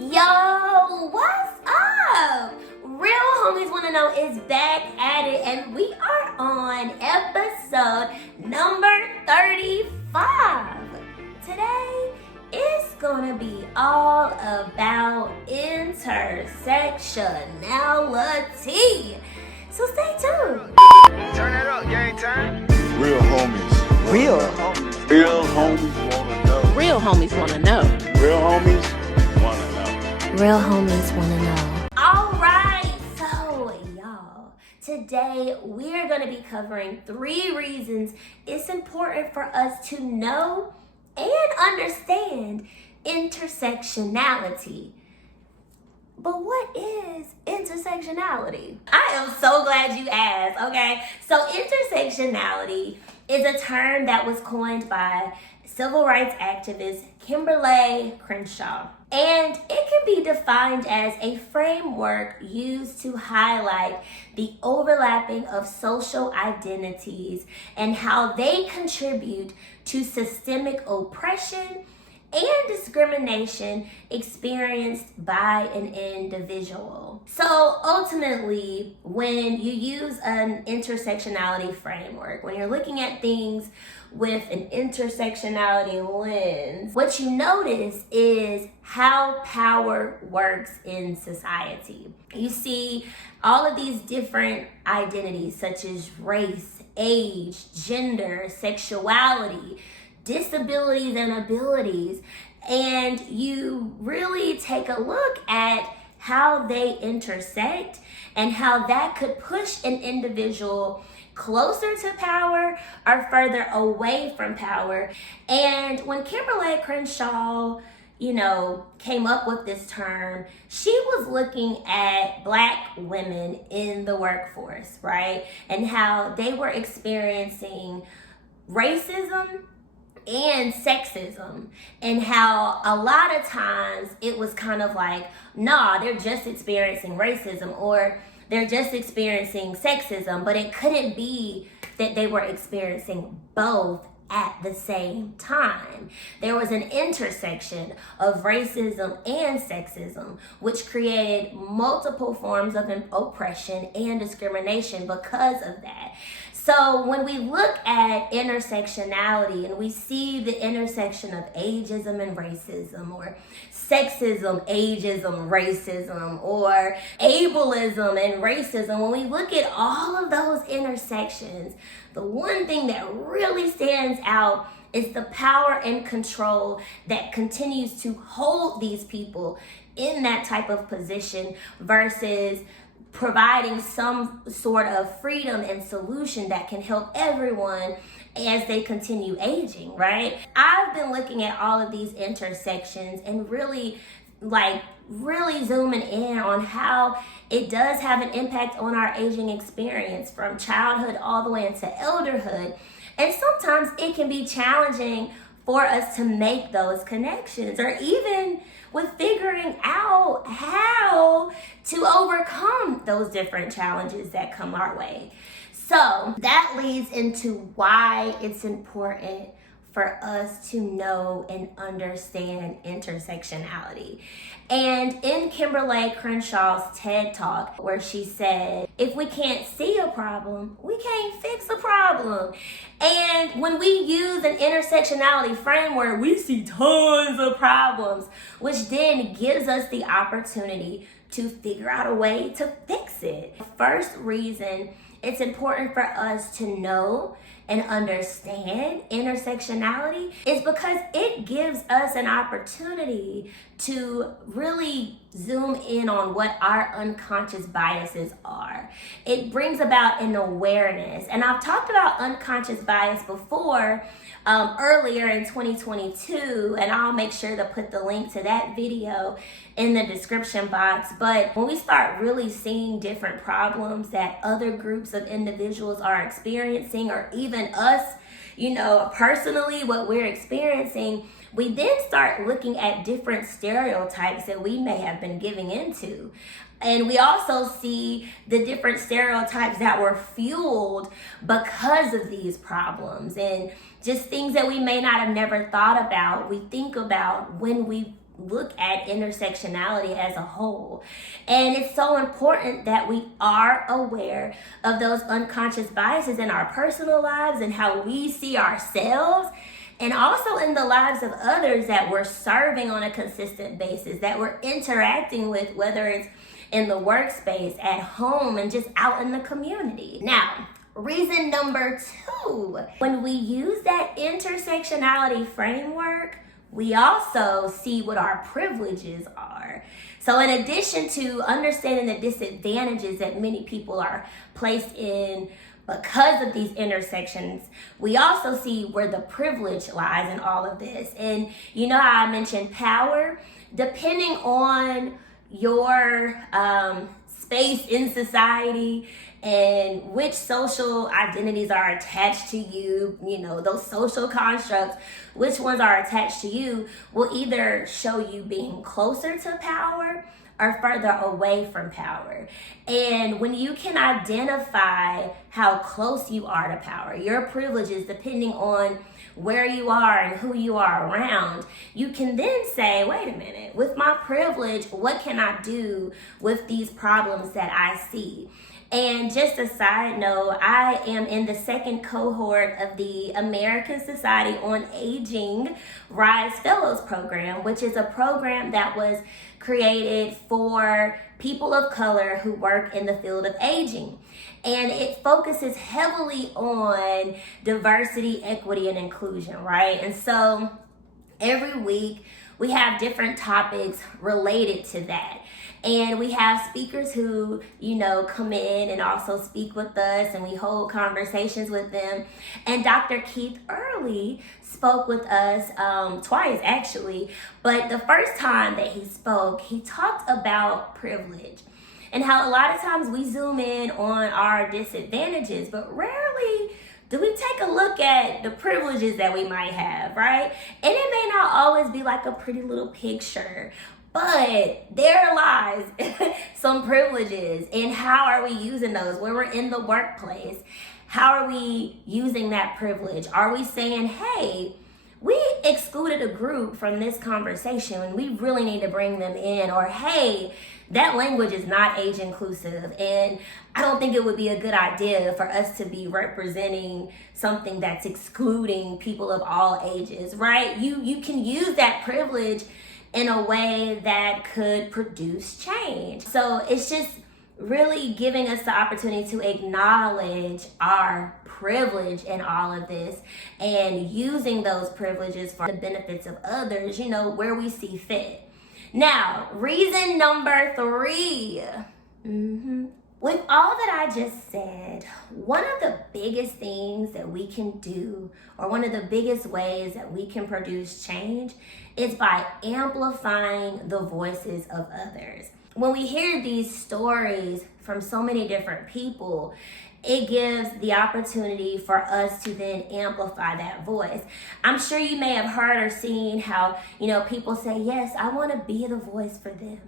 Yo, what's up? Real Homies Wanna Know is back at it, and we are on episode number 35. Today is gonna be all about intersectionality. So stay tuned. Turn that up, Gametime. Real homies. Real homies wanna know. Real homies wanna know. Real homies wanna know. Real Homies Wanna Know. All right, so y'all, today we're gonna be covering 3 reasons it's important for us to know and understand intersectionality. But what is intersectionality? I am so glad you asked, okay? So intersectionality is a term that was coined by civil rights activist Kimberly Crenshaw. And it can be defined as a framework used to highlight the overlapping of social identities and how they contribute to systemic oppression and discrimination experienced by an individual. So ultimately, when you use an intersectionality framework, when you're looking at things with an intersectionality lens, what you notice is how power works in society. You see all of these different identities such as race, age, gender, sexuality, disabilities and abilities, and you really take a look at how they intersect and how that could push an individual closer to power or further away from power. And when Kimberly Crenshaw, came up with this term, she was looking at Black women in the workforce, right? And how they were experiencing racism and sexism, and how a lot of times it was kind of like, nah, they're just experiencing racism or they're just experiencing sexism, but it couldn't be that they were experiencing both at the same time. There was an intersection of racism and sexism, which created multiple forms of oppression and discrimination because of that. So when we look at intersectionality and we see the intersection of ageism and racism, or sexism, ageism, racism, or ableism and racism, when we look at all of those intersections, the one thing that really stands out is the power and control that continues to hold these people in that type of position versus providing some sort of freedom and solution that can help everyone as they continue aging, right? I've been looking at all of these intersections and really zooming in on how it does have an impact on our aging experience from childhood all the way into elderhood. And sometimes it can be challenging for us to make those connections, or even with figuring out how to overcome those different challenges that come our way. So that leads into why it's important for us to know and understand intersectionality. And in Kimberly Crenshaw's TED Talk, where she said, if we can't see a problem, we can't fix a problem. And when we use an intersectionality framework, we see tons of problems, which then gives us the opportunity to figure out a way to fix it. First reason it's important for us to know and understand intersectionality is because it gives us an opportunity to really zoom in on what our unconscious biases are. It brings about an awareness. And I've talked about unconscious bias before, earlier in 2022, and I'll make sure to put the link to that video in the description box. But when we start really seeing different problems that other groups of individuals are experiencing, or even us, personally, what we're experiencing, we then start looking at different stereotypes that we may have been giving into. And we also see the different stereotypes that were fueled because of these problems, and just things that we may not have never thought about. We think about when we look at intersectionality as a whole. And it's so important that we are aware of those unconscious biases in our personal lives and how we see ourselves, and also in the lives of others that we're serving on a consistent basis, that we're interacting with, whether it's in the workspace, at home, and just out in the community. Now, reason number 2, when we use that intersectionality framework, we also see what our privileges are. So in addition to understanding the disadvantages that many people are placed in because of these intersections, we also see where the privilege lies in all of this. And you know how I mentioned power? Depending on your space in society and which social identities are attached to you, you know, those social constructs, which ones are attached to you, will either show you being closer to power or further away from power. And when you can identify how close you are to power, your privileges, depending on where you are and who you are around, you can then say, wait a minute, with my privilege, what can I do with these problems that I see? And just a side note, I am in the second cohort of the American Society on Aging Rise Fellows program, which is a program that was created for people of color who work in the field of aging. And it focuses heavily on diversity, equity, and inclusion, right? And so every week we have different topics related to that. And we have speakers who, you know, come in and also speak with us, and we hold conversations with them. And Dr. Keith Early spoke with us twice, actually. But the first time that he spoke, he talked about privilege and how a lot of times we zoom in on our disadvantages, but rarely do we take a look at the privileges that we might have, right? And it may not always be like a pretty little picture, but there lies some privileges. And how are we using those? When we're in the workplace, how are we using that privilege? Are we saying, hey, we excluded a group from this conversation and we really need to bring them in? Or, hey, that language is not age inclusive, and I don't think it would be a good idea for us to be representing something that's excluding people of all ages, right? You can use that privilege in a way that could produce change. So it's just really giving us the opportunity to acknowledge our privilege in all of this and using those privileges for the benefits of others, you know, where we see fit. Now, reason number 3. With all that I just said, one of the biggest things that we can do, or one of the biggest ways that we can produce change, is by amplifying the voices of others. When we hear these stories from so many different people, it gives the opportunity for us to then amplify that voice. I'm sure you may have heard or seen how, you know, people say, yes, I want to be the voice for them.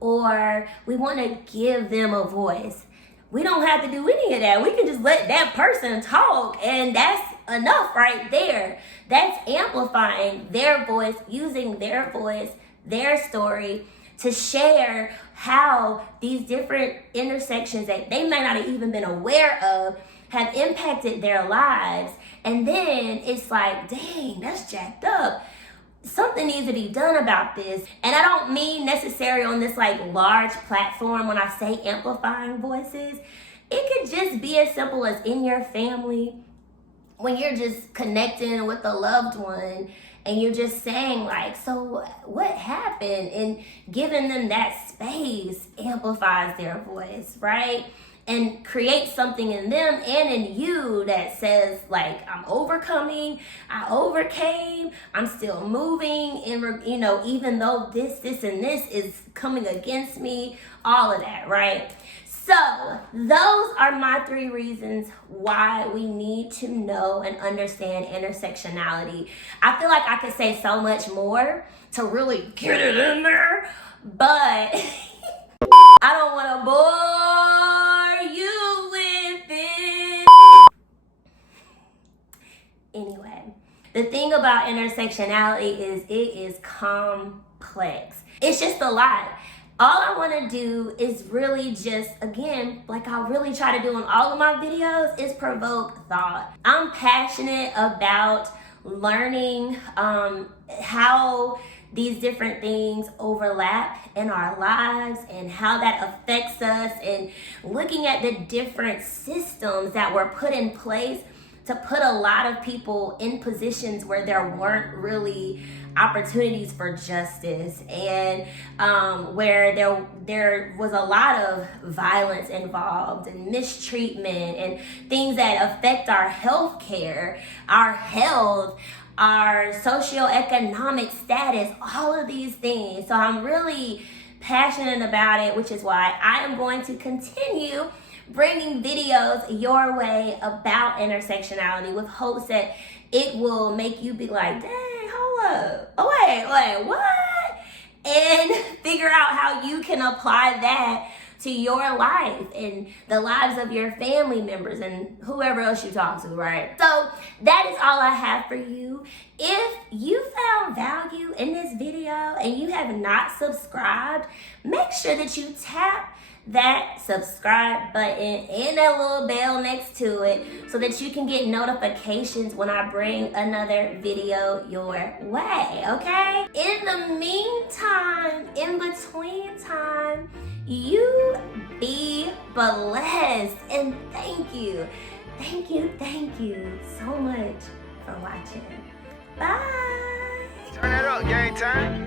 Or we want to give them a voice. We don't have to do any of that. We can just let that person talk, and that's enough right there. That's amplifying their voice, using their voice, their story, to share how these different intersections that they may not have even been aware of have impacted their lives. And then it's like, dang, that's jacked up. Something needs to be done about this. And I don't mean necessarily on this like large platform when I say amplifying voices. It could just be as simple as in your family, when you're just connecting with a loved one and you're just saying like, so what happened? And giving them that space amplifies their voice, right? And create something in them and in you that says like, I'm overcoming, I overcame, I'm still moving, and you know, even though this, and this is coming against me, all of that, right? So those are my 3 reasons why we need to know and understand intersectionality. I feel like I could say so much more to really get it in there, but I don't want to bore you with it. Anyway, the thing about intersectionality is it is complex. complex. It's just a lot. All I want to do is really just, again, like I really try to do in all of my videos, is provoke thought. I'm passionate about learning how these different things overlap in our lives and how that affects us, and looking at the different systems that were put in place to put a lot of people in positions where there weren't really opportunities for justice, and where there was a lot of violence involved and mistreatment and things that affect our health care, our health, our socioeconomic status, all of these things. So I'm really passionate about it, which is why I am going to continue bringing videos your way about intersectionality, with hopes that it will make you be like, dang, hold up, oh wait, what? And figure out how you can apply that to your life and the lives of your family members and whoever else you talk to, right? So that is all I have for you. If you found value in this video and you have not subscribed, make sure that you tap that subscribe button and that little bell next to it so that you can get notifications when I bring another video your way, okay? In the meantime, in between time, you be blessed, and thank you so much for watching. Bye. Turn that up, game time.